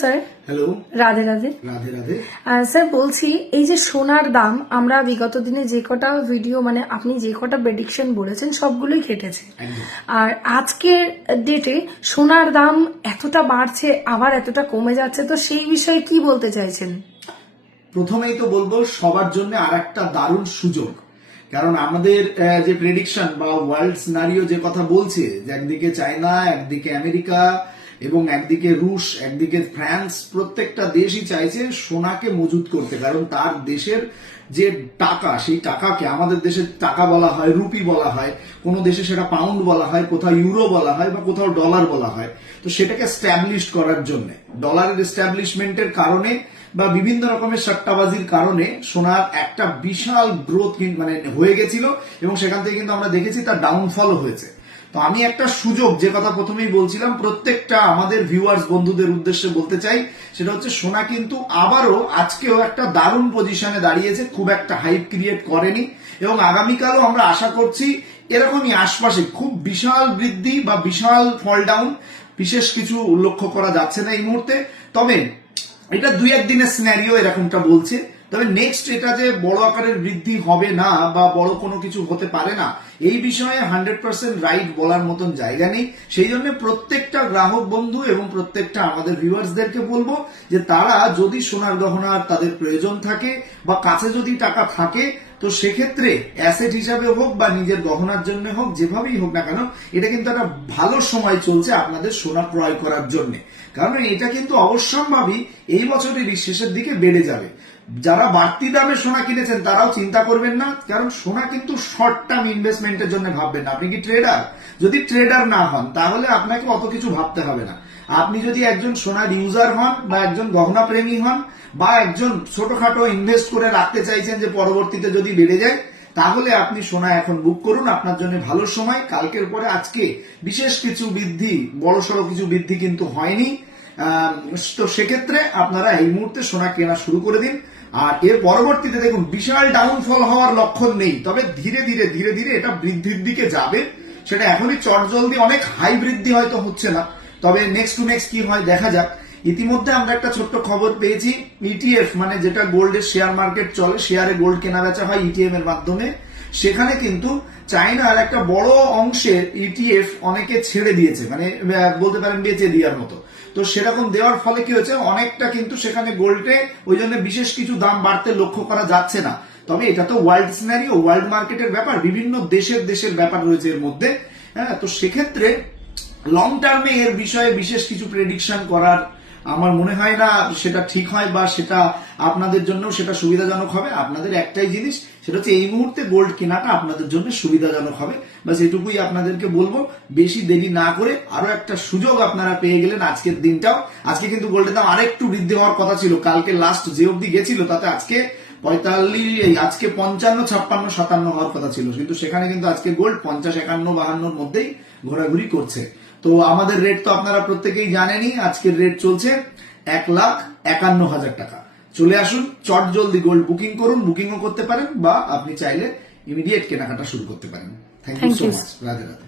Sir hello, Radhe Radhe. Radhe Radhe. Sir বলছি, এই যে সোনার দাম আমরা বিগত দিনে যে কটা ভিডিও মানে আপনি যে কটা প্রেডিকশন বলেছেন সবগুলোই খেটেছে। আর আজকের ডেটে সোনার দাম এতটা বাড়ছে আবার এতটা কমে যাচ্ছে, তো সেই বিষয়ে কি বলতে চাইছেন? প্রথমেই তো বলবো সবার জন্য আর একটা দারুণ সুযোগ, কারণ আমাদের যে প্রেডিকশন বা ওয়ার্ল্ড সিনারিও যে কথা বলছে যে একদিকে চায়না, একদিকে আমেরিকা এবং একদিকে রুশ, একদিকে ফ্রান্স, প্রত্যেকটা দেশই চাইছে সোনাকে মজুত করতে, কারণ তার দেশের যে টাকা, সেই টাকাকে আমাদের দেশের টাকা বলা হয়, রুপি বলা হয়, কোন দেশে সেটা পাউন্ড বলা হয়, কোথাও ইউরো বলা হয় বা কোথাও ডলার বলা হয়। তো সেটাকে স্ট্যাবলিশ করার জন্য ডলারের এস্টাবলিশমেন্টের কারণে বা বিভিন্ন রকমের সট্টাবাজির কারণে সোনার একটা বিশাল গ্রোথ মানে হয়ে গেছিল এবং সেখান থেকে কিন্তু আমরা দেখেছি তার ডাউনফল হয়েছে। তো আমি একটা সুযোগ, যে কথা প্রথমেই বলছিলাম, প্রত্যেকটা আমাদের ভিউয়ার্স বন্ধুদের উদ্দেশ্যে বলতে চাই, সেটা হচ্ছে সোনা কিন্তু আবারও আজকেও একটা দারুণ পজিশনে দাঁড়িয়েছে, খুব একটা হাইপ ক্রিয়েট করেনি এবং আগামীকালও আমরা আশা করছি এরকমই আশপাশে খুব বিশাল বৃদ্ধি বা বিশাল ফল ডাউন বিশেষ কিছু লক্ষ্য করা যাচ্ছে না এই মুহূর্তে। তবে এটা দুই একদিনের সিনারিও এরকমটা বলছে, তবে নেক্সট এটা যে বড় আকারের বৃদ্ধি হবে না বা বড় কোনো কিছু হতে পারে না, এই বিষয়ে 100% রাইট বলার মতন জায়গা নেই। সেই জন্য প্রত্যেকটা গ্রাহক বন্ধু এবং প্রত্যেকটা আমাদের ভিউয়ার্সদেরকে বলবো যে তারা যদি সোনার গহনার তাদের প্রয়োজন থাকে বা কাছে যদি টাকা থাকে, তো সেক্ষেত্রে অ্যাসেট হিসাবে হোক বা নিজের গহনার জন্য হোক, যেভাবেই হোক না কেন, এটা কিন্তু একটা ভালো সময় চলছে আপনাদের সোনা ক্রয় করার জন্য, কারণ এটা কিন্তু অবশ্যম্ভাবী এই বছরের শেষের দিকে বেড়ে যাবে। যারা বাড়তি দামে সোনা কিনেছেন তারাও চিন্তা করবেন না, কারণ সোনা কিন্তু শর্ট টার্ম ইনভেস্টমেন্টের জন্য ভাববেন না। আপনি কি ট্রেডার? যদি ট্রেডার না হন তাহলে আপনাকে অত কিছু ভাবতে হবে না। আপনি যদি একজন সোনার ইউজার হন বা একজন গহনা প্রেমী হন বা একজন ছোটখাটো ইনভেস্ট করে রাখতে চাইছেন যে পরবর্তীতে যদি বেড়ে যায়, তাহলে আপনি সোনা এখন বুক করুন, আপনার জন্য ভালো সময়। কালকের পরে আজকে বিশেষ কিছু বৃদ্ধি, বড়সড় কিছু বৃদ্ধি কিন্তু হয়নি। তো সেক্ষেত্রে আপনারা এই মুহূর্তে সোনা কেনা শুরু করে দিন। আর এর পরবর্তীতে দেখুন বিশাল ডাউনফল হওয়ার লক্ষণ নেই, তবে ধীরে ধীরে ধীরে ধীরে এটা বৃদ্ধির দিকে যাবে। সেটা এখনই চটজলদি অনেক হাই বৃদ্ধি হয়তো হচ্ছে না, তবে নেক্সট টু নেক্সট কি হয় দেখা যাক। ইতিমধ্যে আমরা একটা ছোট্ট খবর পেয়েছি, ইটিএফ মানে যেটা গোল্ডের শেয়ার মার্কেট চলে, শেয়ারে গোল্ড কেনা বেচা হয় ইটিএম এর মাধ্যমে, সেখানে কিন্তু চায়নার একটা বড় অংশের ইটিএফ অনেকে ছেড়ে দিয়েছে, মানে বলতে পারেন বেচে দেওয়ার মতো। তো সেরকম দেওয়ার ফলে কি হয়েছে, অনেকটা কিন্তু সেখানে গোল্ডে ওই জন্য বিশেষ কিছু দাম বাড়তে লক্ষ্য করা যাচ্ছে না। তবে এটা তো ওয়ার্ল্ড সিনারিও, ওয়ার্ল্ড মার্কেটের ব্যাপার, বিভিন্ন দেশের ব্যাপার রয়েছে এর মধ্যে। হ্যাঁ, তো সেক্ষেত্রে লং টার্মে এর বিষয়ে বিশেষ কিছু প্রেডিকশন করার আমার মনে হয় না সেটা ঠিক হয় বা সেটা আপনাদের জন্য সেটা সুবিধাজনক হবে। আপনাদের একটাই জিনিস, সেটা হচ্ছে এই মুহূর্তে গোল্ড কেনাটা আপনাদের জন্য সুবিধাজনক হবে, বা সেটুকুই আপনাদেরকে বলবো। বেশি দেরি না করে আরো একটা সুযোগ আপনারা পেয়ে গেলেন আজকের দিনটাও। আজকে কিন্তু গোল্ডের দাম আরেকটু বৃদ্ধি হওয়ার কথা ছিল, কালকে লাস্ট যে অবধি গেছিল তাতে আজকে 45, আজকে 55, 56, 57 হওয়ার কথা ছিল, কিন্তু সেখানে কিন্তু আজকে গোল্ড 50, 51, 52 মধ্যেই ঘোরাঘুরি করছে। তো আমাদের রেট তো আপনারা প্রত্যেকেই জানেনই, আজকের রেট চলছে 1,51,000 টাকা। চলে আসুন, চট জলদি গোল্ড বুকিং করুন, বুকিংও করতে পারেন বা আপনি চাইলে ইমিডিয়েট কেনাকাটা শুরু করতে পারেন। Thank you so much. Radhe Radhe.